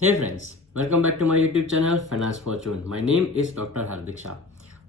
Hey friends, welcome back to my YouTube channel Finance Fortune. My name is doctor Hardik Shah.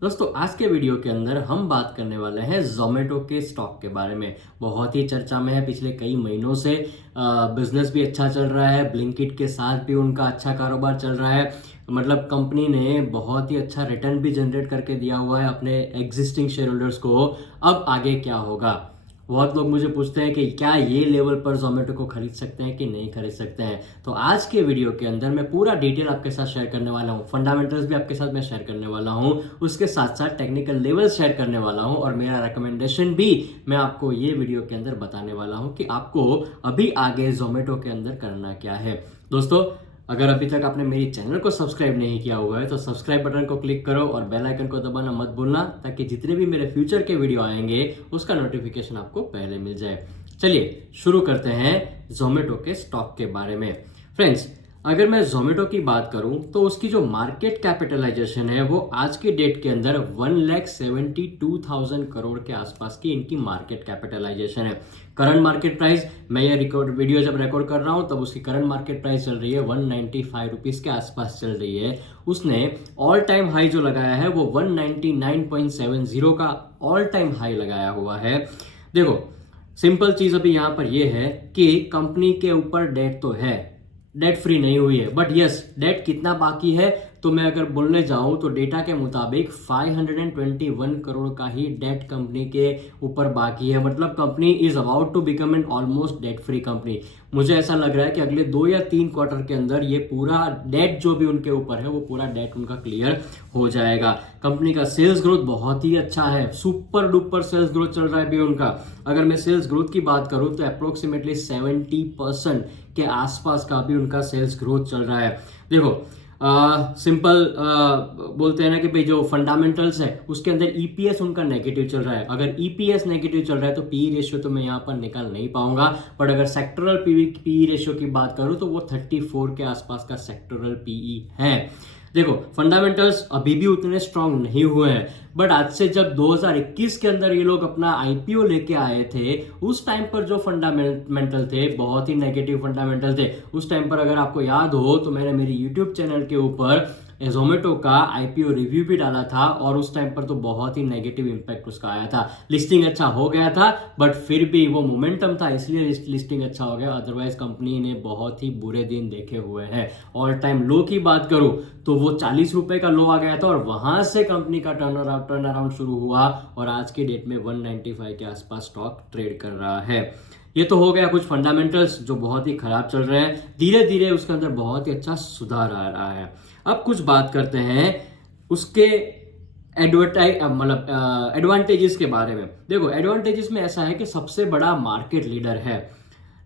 दोस्तों, आज के video के अंदर हम बात करने वाले हैं जोमेटो के स्टॉक के बारे में। बहुत ही चर्चा में है पिछले कई महीनों से। बिजनेस भी अच्छा चल रहा है, ब्लिंकिट के साथ भी उनका अच्छा कारोबार चल रहा है। मतलब कंपनी ने बहुत ही अच्छा रिटर्न भी जनरेट करके दिया हुआ है अपने एग्जिस्टिंग शेयर होल्डर्स को। अब आगे क्या होगा? बहुत लोग मुझे पूछते हैं कि क्या ये लेवल पर जोमेटो को खरीद सकते हैं कि नहीं खरीद सकते हैं। तो आज के वीडियो के अंदर मैं पूरा डिटेल आपके साथ शेयर करने वाला हूँ। फंडामेंटल्स भी आपके साथ मैं शेयर करने वाला हूँ, उसके साथ साथ टेक्निकल लेवल शेयर करने वाला हूँ, और मेरा रिकमेंडेशन भी मैं आपको ये वीडियो के अंदर बताने वाला हूँ कि आपको अभी आगे जोमेटो के अंदर करना क्या है। दोस्तों, अगर अभी तक आपने मेरी चैनल को सब्सक्राइब नहीं किया हुआ है तो सब्सक्राइब बटन को क्लिक करो और बेल आइकन को दबाना मत भूलना, ताकि जितने भी मेरे फ्यूचर के वीडियो आएंगे उसका नोटिफिकेशन आपको पहले मिल जाए। चलिए शुरू करते हैं जोमेटो के स्टॉक के बारे में। फ्रेंड्स, अगर मैं जोमेटो की बात करूं तो उसकी जो मार्केट कैपिटलाइजेशन है वो आज के डेट के अंदर 1,72,000 करोड़ के आसपास की इनकी मार्केट कैपिटलाइजेशन है। करंट मार्केट प्राइस, मैं ये वीडियो जब रिकॉर्ड कर रहा हूं तब उसकी करंट मार्केट प्राइस चल रही है 195 रुपीज के आसपास चल रही है। उसने ऑल टाइम हाई जो लगाया है वो 199.70 का ऑल टाइम हाई लगाया हुआ है। देखो, सिंपल चीज अभी यहां पर यह है कि कंपनी के ऊपर डेट तो है, डेट फ्री नहीं हुई है, बट यस, डेट कितना बाकी है तो मैं अगर बोलने जाऊं तो डेटा के मुताबिक 521 करोड़ का ही डेट कंपनी के ऊपर बाकी है। मतलब company is about to become an almost debt free company. मुझे ऐसा लग रहा है कि अगले 2 या 3 क्वार्टर के अंदर ये पूरा डेट जो भी उनके ऊपर है वो पूरा डेट उनका क्लियर हो जाएगा। कंपनी का सेल्स ग्रोथ बहुत ही अच्छा है, सुपर डुपर सेल्स ग्रोथ चल रहा है अभी उनका। अगर मैं सेल्स ग्रोथ की बात करूं तो अप्रोक्सीमेटली 70% के आसपास का भी उनका सेल्स ग्रोथ चल रहा है। देखो, सिंपल बोलते हैं ना कि भाई जो फंडामेंटल्स है उसके अंदर ईपीएस उनका नेगेटिव चल रहा है। अगर ईपीएस नेगेटिव चल रहा है तो पीई रेशियो तो मैं यहाँ पर निकाल नहीं पाऊंगा, बट अगर सेक्टरल पीई रेशियो की बात करूं तो वो 34 के आसपास का सेक्टरल पीई है। देखो, फंडामेंटल्स अभी भी उतने स्ट्रांग नहीं हुए हैं, बट आज से जब 2021 के अंदर ये लोग अपना आईपीओ लेके आए थे उस टाइम पर जो फंडामेंटल थे बहुत ही नेगेटिव फंडामेंटल थे। उस टाइम पर अगर आपको याद हो तो मैंने मेरी यूट्यूब चैनल के ऊपर जोमेटो का आईपीओ रिव्यू भी डाला था, और उस टाइम पर तो बहुत ही नेगेटिव इंपैक्ट उसका आया था। लिस्टिंग अच्छा हो गया था, बट फिर भी वो मोमेंटम था इसलिए लिस्टिंग अच्छा हो गया, अदरवाइज कंपनी ने बहुत ही बुरे दिन देखे हुए हैं। ऑल टाइम लो की बात करूं तो वो 40 रुपए का लो आ गया था, और वहां से कंपनी का टर्न अराउंड शुरू हुआ, और आज की डेट में 195 के आसपास स्टॉक ट्रेड कर रहा है। ये तो हो गया कुछ फंडामेंटल्स जो बहुत ही खराब चल रहे हैं। धीरे धीरे उसके अंदर बहुत ही अच्छा सुधार आ रहा है। अब कुछ बात करते हैं उसके एडवांटेजेस के बारे में। देखो, एडवांटेजेस में ऐसा है कि सबसे बड़ा मार्केट लीडर है,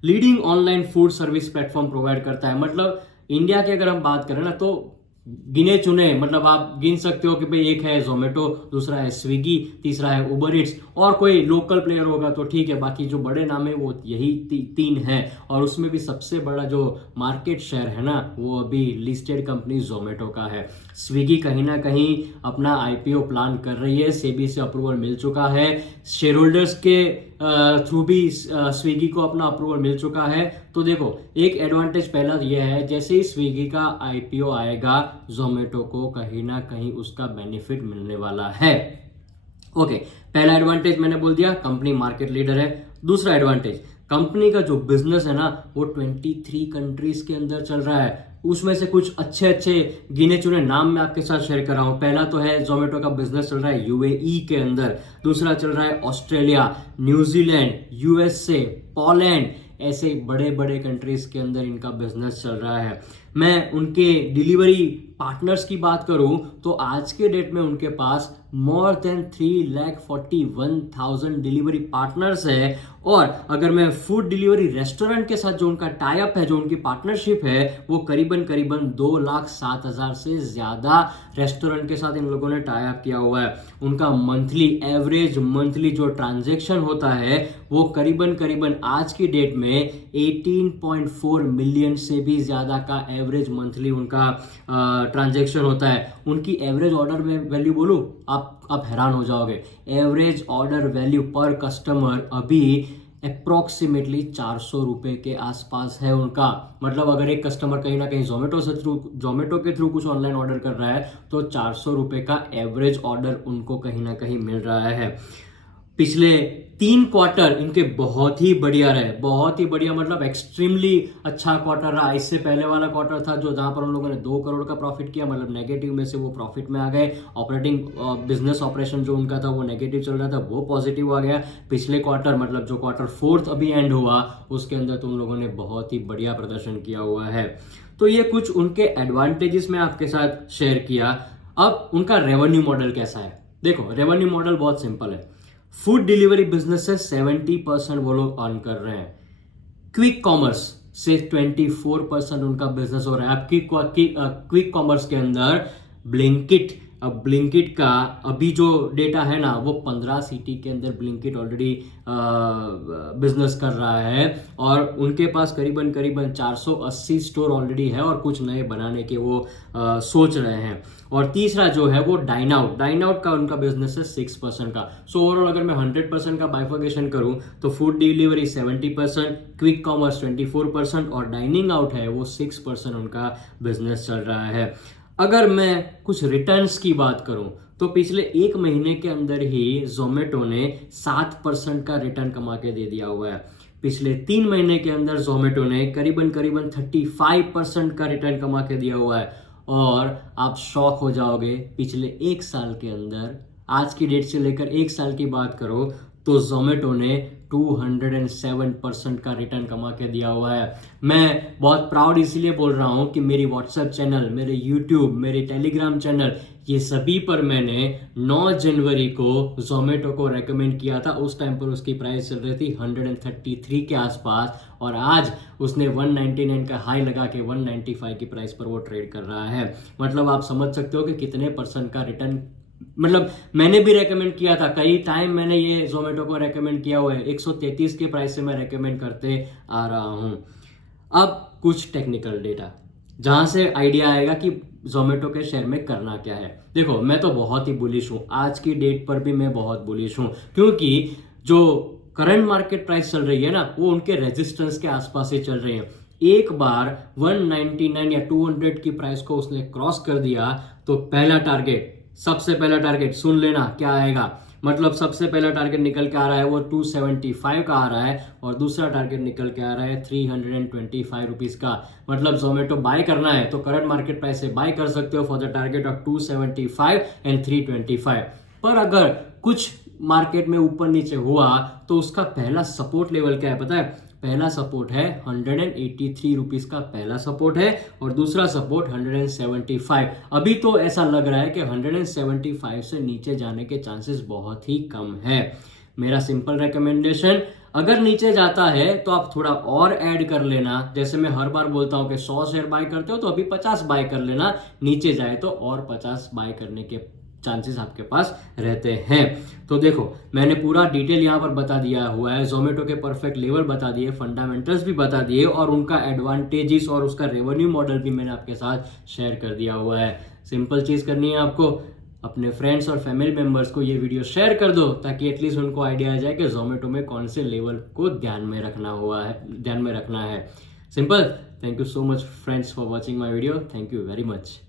leading online food service platform provide करता है। मतलब इंडिया की अगर हम बात करें ना तो गिने चुने, मतलब आप गिन सकते हो कि भाई एक है जोमेटो, दूसरा है स्विगी, तीसरा है उबर इट्स, और कोई लोकल प्लेयर होगा तो ठीक है, बाकी जो बड़े नाम है वो यही 3 हैं। और उसमें भी सबसे बड़ा जो मार्केट शेयर है ना वो अभी लिस्टेड कंपनी जोमेटो का है। स्विगी कहीं ना कहीं अपना आईपीओ प्लान कर रही है, सेबी से अप्रूवल मिल चुका है, शेयर होल्डर्स के थ्रू भी स्विगी को अपना अप्रूवल मिल चुका है। तो देखो, एक एडवांटेज पहला यह है, जैसे ही स्विगी का आईपीओ आएगा जोमेटो को कहीं ना कहीं उसका बेनिफिट मिलने वाला है। ओके, पहला एडवांटेज मैंने बोल दिया, कंपनी मार्केट लीडर है। दूसरा एडवांटेज, कंपनी का जो बिजनेस है ना वो 23 कंट्रीज के अंदर चल रहा है। उसमें से कुछ अच्छे अच्छे गिने चुने नाम मैं आपके साथ शेयर कर रहा हूं। पहला तो है जोमेटो का बिजनेस चल रहा है यूएई के अंदर, दूसरा चल रहा है ऑस्ट्रेलिया, न्यूजीलैंड, यूएसए, पोलैंड, ऐसे बड़े बड़े कंट्रीज के अंदर इनका बिजनेस चल रहा है। मैं उनके डिलीवरी पार्टनर्स की बात करूं तो आज के डेट में उनके पास मोर देन 3,41,000 डिलीवरी पार्टनर्स है। और अगर मैं फूड डिलीवरी रेस्टोरेंट के साथ जो उनका टाई अप है, जो उनकी पार्टनरशिप है, वो करीबन 2,07,000 से ज्यादा रेस्टोरेंट के साथ इन लोगों ने टाई अप किया हुआ है। उनका एवरेज मंथली जो ट्रांजैक्शन होता है वो करीबन आज की डेट में 18.4 मिलियन से भी ज्यादा का एवरेज मंथली उनका ट्रांजैक्शन होता है। उनकी एवरेज ऑर्डर में वैल्यू बोलूं, आप हैरान हो जाओगे। एवरेज ऑर्डर वैल्यू पर कस्टमर अभी अप्रॉक्सीमेटली 400 रुपये के आसपास है उनका। मतलब अगर एक कस्टमर कहीं ना कहीं जोमेटो के थ्रू कुछ ऑनलाइन ऑर्डर कर रहा है तो 400 रुपये का एवरेज ऑर्डर उनको कहीं ना कहीं मिल रहा है। पिछले 3 क्वार्टर इनके बहुत ही बढ़िया रहे, बहुत ही बढ़िया, मतलब एक्सट्रीमली अच्छा क्वार्टर रहा। इससे पहले वाला क्वार्टर था जो जहां पर उन लोगों ने 2 करोड़ का प्रॉफिट किया, मतलब नेगेटिव में से वो प्रॉफिट में आ गए। ऑपरेटिंग बिजनेस ऑपरेशन जो उनका था वो नेगेटिव चल रहा था, वो पॉजिटिव आ गया। पिछले क्वार्टर मतलब जो क्वार्टर 4 अभी एंड हुआ उसके अंदर तो उन लोगों ने बहुत ही बढ़िया प्रदर्शन किया हुआ है। तो ये कुछ उनके एडवांटेजेस मैं आपके साथ शेयर किया। अब उनका रेवेन्यू मॉडल कैसा है? देखो, रेवेन्यू मॉडल बहुत सिंपल है। फूड डिलीवरी बिजनेस से 70% वो लोग अर्न कर रहे हैं। क्विक कॉमर्स से 24% उनका बिजनेस हो रहा है। आपकी क्विक कॉमर्स के अंदर ब्लिंकिट, अब ब्लिंकिट का अभी जो डेटा है ना वो 15 सिटी के अंदर ब्लिंकिट ऑलरेडी बिजनेस कर रहा है और उनके पास करीबन 480 स्टोर ऑलरेडी है और कुछ नए बनाने के वो सोच रहे हैं। और तीसरा जो है वो डाइन आउट का उनका बिजनेस है 6% का। सो ओवरऑल अगर मैं 100% का बाइफर्केशन करूं तो फूड डिलीवरी 70%, क्विक कॉमर्स 24% और डाइनिंग आउट है वो 6% उनका बिजनेस चल रहा है। अगर मैं कुछ रिटर्न्स की बात करूं तो पिछले 1 महीने के अंदर ही जोमेटो ने 7% का रिटर्न कमा के दे दिया हुआ है। पिछले 3 महीने के अंदर जोमेटो ने करीबन 35% का रिटर्न कमा के दिया हुआ है। और आप शॉक हो जाओगे, पिछले 1 साल के अंदर, आज की डेट से लेकर 1 साल की बात करो तो जोमेटो ने 207% का रिटर्न कमा के दिया हुआ है। मैं बहुत प्राउड इसलिए बोल रहा हूं कि मेरी व्हाट्सएप चैनल, मेरे यूट्यूब, मेरे टेलीग्राम चैनल, ये सभी पर मैंने 9 जनवरी को जोमेटो को रेकमेंड किया था। उस टाइम पर उसकी प्राइस चल रही थी 133 के आसपास और आज उसने 199 का हाई लगा के 195 की प्राइस पर वो ट्रेड कर रहा है। मतलब आप समझ सकते हो कि कितने परसेंट का रिटर्न, मतलब मैंने भी रेकमेंड किया था, कई टाइम मैंने ये जोमेटो को रेकमेंड किया हुआ है। 133 के प्राइस से मैं रेकमेंड करते आ रहा हूं। अब कुछ टेक्निकल डेटा जहां से आइडिया आएगा कि जोमेटो के शेयर में करना क्या है। देखो, मैं तो बहुत ही बुलिश हूं, आज की डेट पर भी मैं बहुत बुलिश हूं, क्योंकि जो करंट मार्केट प्राइस चल रही है ना वो उनके रेजिस्टेंस के आसपास ही चल रही है। एक बार 199 या 200 की प्राइस को उसने क्रॉस कर दिया तो सबसे पहला टारगेट सुन लेना क्या आएगा। मतलब सबसे पहला टारगेट निकल के आ रहा है वो 275 का आ रहा है और दूसरा टारगेट निकल के आ रहा है 325 रुपीज का। मतलब जोमेटो बाय करना है तो करंट मार्केट प्राइस से बाय कर सकते हो for the target of 275 and 325। पर अगर कुछ मार्केट में ऊपर नीचे हुआ तो उसका पहला सपोर्ट लेवल क्या है पता है? पहला सपोर्ट है 183 रुपीज का पहला सपोर्ट है और दूसरा सपोर्ट 175। अभी तो ऐसा लग रहा है कि 175 से नीचे जाने के चांसेस बहुत ही कम है। मेरा सिंपल रिकमेंडेशन, अगर नीचे जाता है तो आप थोड़ा और ऐड कर लेना। जैसे मैं हर बार बोलता हूं कि 100 शेयर बाय करते हो तो अभी 50 बाय कर लेना, नीचे जाए तो और 50 बाय करने के चांसेस आपके पास रहते हैं। तो देखो, मैंने पूरा डिटेल यहाँ पर बता दिया हुआ है, जोमेटो के परफेक्ट लेवल बता दिए, फंडामेंटल्स भी बता दिए और उनका एडवांटेजेस और उसका रेवेन्यू मॉडल भी मैंने आपके साथ शेयर कर दिया हुआ है। सिंपल चीज करनी है आपको, अपने फ्रेंड्स और फैमिली मेंबर्स को ये वीडियो शेयर कर दो ताकि एटलीस्ट उनको आइडिया आ जाए कि जोमेटो में कौन से लेवल को ध्यान में रखना है। Simple. Thank you so much friends for watching my video. Thank you very much.